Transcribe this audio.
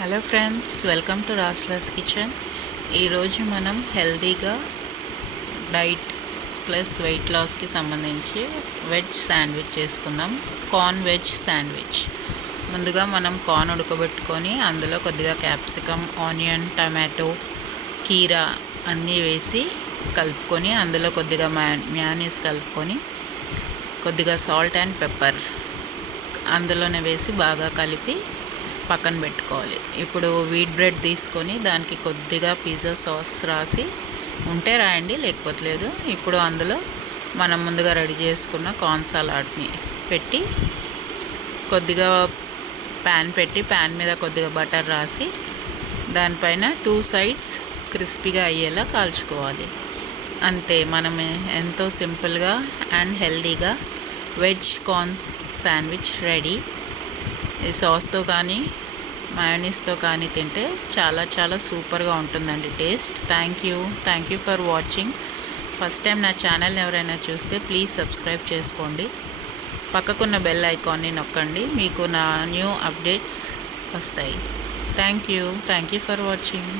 Hello friends, welcome to రాస్లాస్ kitchen. ఈరోజు మనం హెల్తీగా డైట్ ప్లస్ వెయిట్ లాస్కి సంబంధించి వెజ్ శాండ్విచ్ చేసుకుందాం. Corn veg sandwich. ముందుగా మనం కార్న్ ఉడకబెట్టుకొని అందులో కొద్దిగా క్యాప్సికమ్, ఆనియన్, టమాటో, కీరా అన్నీ వేసి కలుపుకొని అందులో కొద్దిగా మ్యాయోనీస్ కలుపుకొని కొద్దిగా సాల్ట్ అండ్ పెప్పర్ అందులోనే వేసి బాగా కలిపి పక్కన పెట్టుకోవాలి. ఇప్పుడు వీట్ బ్రెడ్ తీసుకొని దానికి కొద్దిగా పిజ్జా సాస్ రాసి ఉంటే రాయండి, లేకపోతే లేదు. ఇప్పుడు అందులో మనం ముందుగా రెడీ చేసుకున్న కార్న్ సలాడ్ని పెట్టి కొద్దిగా ప్యాన్ పెట్టి ప్యాన్ మీద కొద్దిగా బటర్ రాసి దానిపైన 2 సైడ్స్ క్రిస్పీగా అయ్యేలా కాల్చుకోవాలి. అంతే, మనం ఎంతో సింపుల్గా అండ్ హెల్తీగా వెజ్ కార్న్ శాండ్విచ్ రెడీ. ఈ సాస్తో కానీ మయోనీస్తో కానీ తింటే చాలా చాలా సూపర్గా ఉంటుందండి taste. Thank you for watching. First time నా ఛానల్ని ఎవరైనా చూస్తే ప్లీజ్ సబ్స్క్రైబ్ చేసుకోండి. పక్కకున్న బెల్ ఐకాన్ని నొక్కండి, మీకు నా న్యూ అప్డేట్స్ వస్తాయి. Thank you for watching.